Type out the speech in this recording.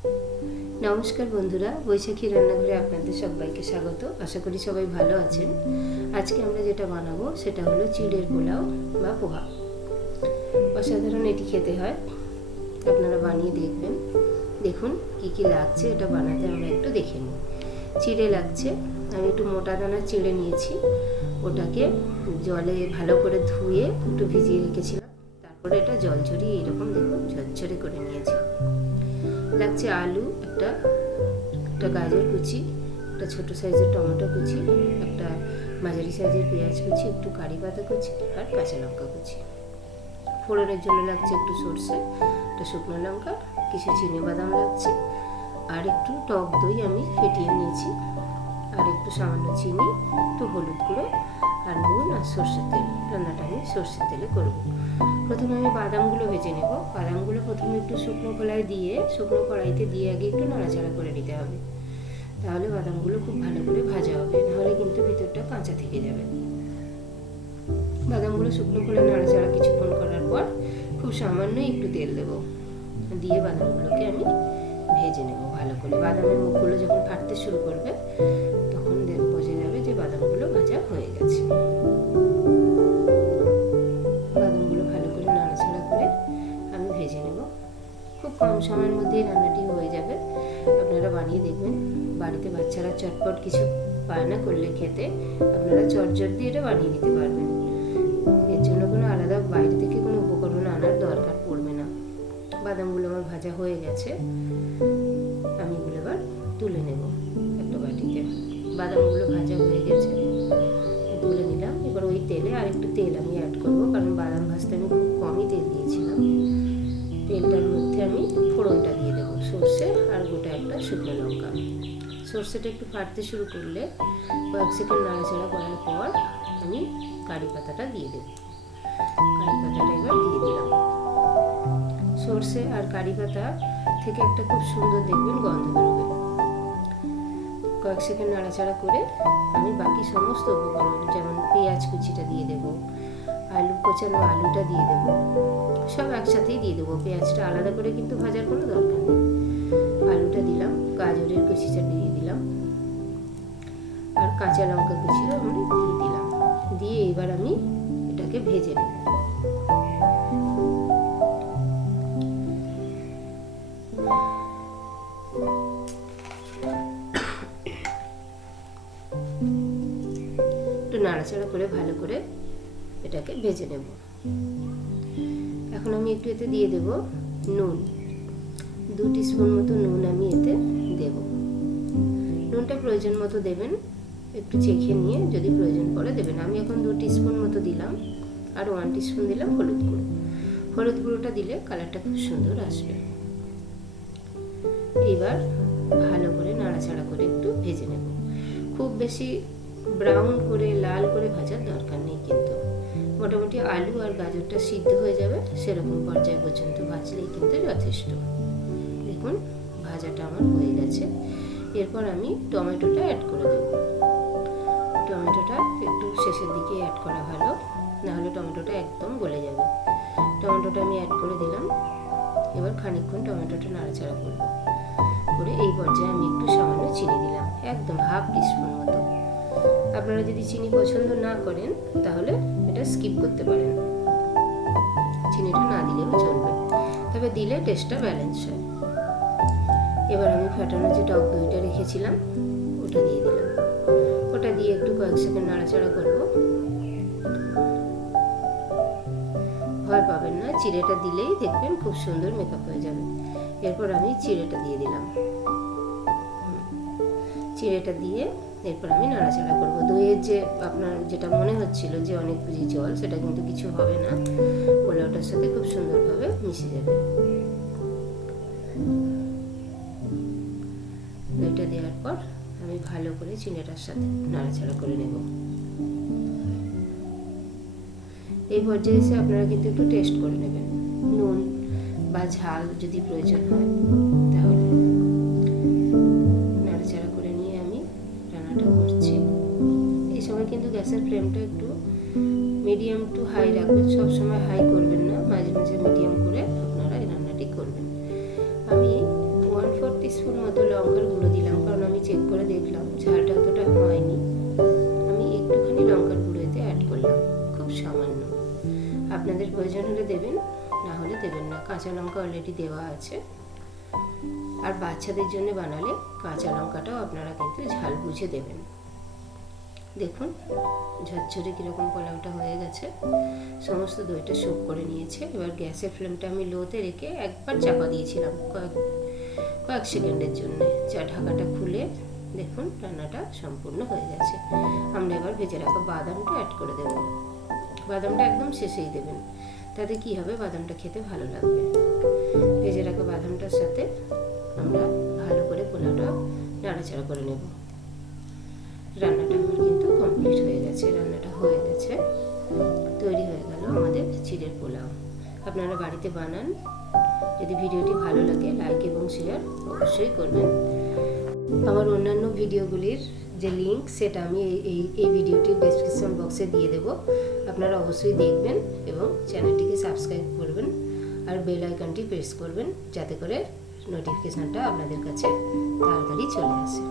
নমস্কার বন্ধুরা, বৈশাখী রান্নাঘরে আপনাদের সবাইকে স্বাগত। আশা করি সবাই ভালো আছেন। আজকে আমরা যেটা বানাবো সেটা হলো চিড়ের পোলাও বা পোহা। অসাধারণ এটি খেতে হয়, আপনারা বানিয়ে দেখবেন। দেখুন কি কি লাগছে এটা বানাতে, আমরা একটু দেখে নিই। চিড়ে লাগছে, আমি একটু মোটা দানার চিড়ে নিয়েছি, ওটাকে জলে ভালো করে ধুয়ে একটু ভিজিয়ে রেখেছিলাম। তারপরে এটা জল ঝরিয়ে এরকম দেখুন ঝরঝরে করে নিয়েছি। লাগছে আলু, একটা গাজর কুচি, একটা ছোটো সাইজের টমেটো কুচি, একটা মাঝারি সাইজের পেঁয়াজ কুচি, একটু কারি পাতা কুচি আর কাঁচা লঙ্কা কুচি। ফোড়নের জন্য লাগছে একটু সর্ষে, একটা শুকনো লঙ্কা, কিছু চিনেবাদাম লাগছে, আর একটু টক দই আমি ফেটিয়ে নিয়েছি, আর একটু সামান্য চিনি, একটু হলুদ গুঁড়ো আর নুন আর সর্ষের তেল। রান্নাটা আমি সর্ষের তেলে করব। প্রথমে আমি বাদামগুলো ভেজে নেব। বাদামগুলো প্রথমে একটু শুকনো কড়াইতে দিয়ে আগে একটু নাড়াচাড়া করে নিতে হবে, তাহলে বাদামগুলো খুব ভালো করে ভাজা হবে, নাহলে কিন্তু ভিতরটা কাঁচা থেকে যাবে। বাদামগুলো শুকনো খোলায় নাড়াচাড়া কিছুক্ষণ করার পর খুব সামান্য একটু তেল দেবো, দিয়ে বাদামগুলোকে আমি ভেজে নেব ভালো করে। বাদামের মুখগুলো যখন ফাটতে শুরু করবে তখন বোঝা যাবে যে বাদামগুলো ভাজা হয়ে গেছে। বাদামগুলো ভালো করে নাড়াচাড়া করে আমি ভেজে নেব। খুব কম সময়ের মধ্যেই রান্নাটি হয়ে যাবে, আপনারা বানিয়ে দেখবেন। বাড়িতে বাচ্চারা চটপট কিছু বায়না করলে খেতে, আপনারা চটজট দিয়ে এটা বানিয়ে নিতে পারবেন। এর জন্য কোনো আলাদা বাইরে থেকে কোনো উপকরণ আনার দরকার পড়বে না। বাদামগুলো আমার ভাজা হয়ে গেছে, আমি এগুলো এবার তুলে নেব একটা বাটিতে। বাদামগুলো ভাজা হয়ে গেছে, তুলে নিলাম। এবার ওই তেলে আর একটু তেল আমি অ্যাড করবো, কারণ বাদাম ভাজতে আমি খুব কমই তেল দিয়েছিলাম। তেলটার মধ্যে আমি ফোড়নটা দিয়ে দেবো, সর্ষে আর গোটা একটা শুকনো লঙ্কা। সর্ষেটা একটু ফাটতে শুরু করলে কয়েক সেকেন্ড নাড়াচাড়া করার পর আমি কারি পাতাটা দিয়ে দেবো। কারি পাতাটা এবার দিয়ে দিলাম। সর্ষে আর কারি পাতা থেকে একটা খুব সুন্দর দেখবেন গন্ধ বেরোবে। কয়েক সেকেন্ড নাড়াচাড়া করে আমি বাকি সমস্ত উপকরণ, যেমন পেঁয়াজ কুচিটা দিয়ে দেবো, কোচানো আলুটা দিয়ে দেবো, সব একসাথেই দিয়ে দেবো। পেঁয়াজটা আলাদা করে কিন্তু ভাজার কোনো দরকার নেই। আলুটা দিলাম, গাজরের কুচিটা দিয়ে দিলাম, আর কাঁচা লঙ্কা কুচিও আমি দিয়ে দিলাম। দিয়ে এবার আমি এটাকে ভেজে নেব। একটু নাড়াচাড়া করে ভালো করে এটাকে ভেজে নেব। এখন আমি একটু এতে দিয়ে দেব নুন, 2 টিস্পুন মতো নুন আমি এতে দেব। নুনটা প্রয়োজন মতো দেবেন, একটু চেখে নিয়ে যদি প্রয়োজন পড়ে দেবেন। আমি এখন 2 টিস্পুন মতো দিলাম, আর 1 টিস্পুন দিলাম হলুদ গুঁড়ো। হলুদ গুঁড়োটা দিলে কালারটা খুব সুন্দর আসবে। এবার ভালো করে নাড়াচাড়া করে একটু ভেজে নেব। খুব বেশি ব্রাউন করে লাল করে ভাজার দরকার নেই, কিন্তু মোটামুটি আলু আর গাজরটা সিদ্ধ হয়ে যাবে সেরকম পর্যায় পর্যন্ত ভাজলেই কিন্তু যথেষ্ট। দেখুন ভাজাটা আমার হয়ে গেছে। এরপর আমি টমেটোটা অ্যাড করে দেব। টমেটোটা একটু শেষের দিকে অ্যাড করা ভালো, নাহলে টমেটোটা একদম গলে যাবে। টমেটোটা আমি অ্যাড করে দিলাম। এবার খানিকক্ষণ টমেটোটা নাড়াচাড়া করব করে এই পর্যায়ে আমি একটু সামান্য চিনি দিলাম, একদম 1/2 টিস্পুন মতো। আপনারা যদি চিনি পছন্দ না করেন তাহলে এটা স্কিপ করতে পারেন, চিনিটা না দিলেও চলবে, তবে দিলে টেস্টটা ব্যালেন্স হয়। এবার আমি ফাটানো যে টক দইটা রেখেছিলাম ওটা দিয়ে দিলাম। ওটা দিয়ে একটু কয়েক সেকেন্ড নাড়াচাড়া করব। ভয় পাবেন না, চিড়েটা দিলেই দেখবেন খুব সুন্দর মেকআপ হয়ে যাবে। এরপর আমি চিড়েটা দিয়ে দিলাম। চিড়েটা দিয়ে এরপর আমি নাড়াচাড়া করব। দইয়ের যে আপনার যেটা মনে হচ্ছিল যে অনেক বেশি জল, সেটা কিন্তু কিছু হবে না, পোলাওটার সাথে খুব সুন্দরভাবে মিশে যাবে। দইটা দেওয়ার পর আমি ভালো করে চিড়েটার সাথে নাড়াচাড়া করে নেব। এই পর্যায়ে এসে আপনারা কিন্তু একটু টেস্ট করে নেবেন, নুন বা ঝাল যদি প্রয়োজন হয় তাহলে। নাড়াচাড়া করে নিয়ে আমি রান্নাটা করছি। এই সময় কিন্তু গ্যাসের ফ্লেমটা একটু মিডিয়াম টু হাই রাখবেন, সবসময় হাই করবেন না, মাঝে মাঝে মিডিয়াম করে আপনারা এই রান্নাটি করবেন। আমি 1/4 আপনাদের প্রয়োজন হলে দেবেন, না হলে দেবেন না। কাঁচা লঙ্কা অলরেডি দেওয়া আছে। আর বাচ্চাদের জন্য বানালে কাঁচা লঙ্কাটাও আপনারা কিন্তু ঝাল বুঝে দেবেন। দেখুন ঝরঝরে কীরকম পোলাওটা হয়ে গেছে, সমস্ত দইটা সোক করে নিয়েছে। এবার গ্যাসের ফ্লেমটা আমি লোতে রেখে একবার চাপা দিয়েছিলাম কয়েক সেকেন্ডের জন্য। ঢাকাটা খুলে দেখুন রান্নাটা সম্পূর্ণ হয়ে গেছে। আমরা এবার ভেজে রাখা বাদামটা অ্যাড করে দেব। বাদামটা একদম শেষেই দেবেন, তাতে কি হবে, বাদামটা খেতে ভালো লাগবে। ভেজে রাখা বাদামটার সাথে আমরা ভালো করে পোলাওটা নাড়াচাড়া করে নেব। রান্নাটা আমার কিন্তু কমপ্লিট হয়ে গেছে, রান্নাটা হয়ে গেছে, তৈরি হয়ে গেল আমাদের চিড়ের পোলাও। আপনারা বাড়িতে বানান। যদি ভিডিওটি ভালো লাগে লাইক এবং শেয়ার অবশ্যই করবেন। আমার অন্যান্য ভিডিওগুলির যে লিঙ্ক সেটা আমি এই ভিডিওটির ডেসক্রিপশন বক্সে দিয়ে দেব। আপনারা অবশ্যই দেখবেন এবং চ্যানেলটিকে সাবস্ক্রাইব করবেন আর বেল আইকনটি প্রেস করবেন, যাতে করে নোটিফিকেশানটা আপনাদের কাছে তাড়াতাড়ি চলে আসে।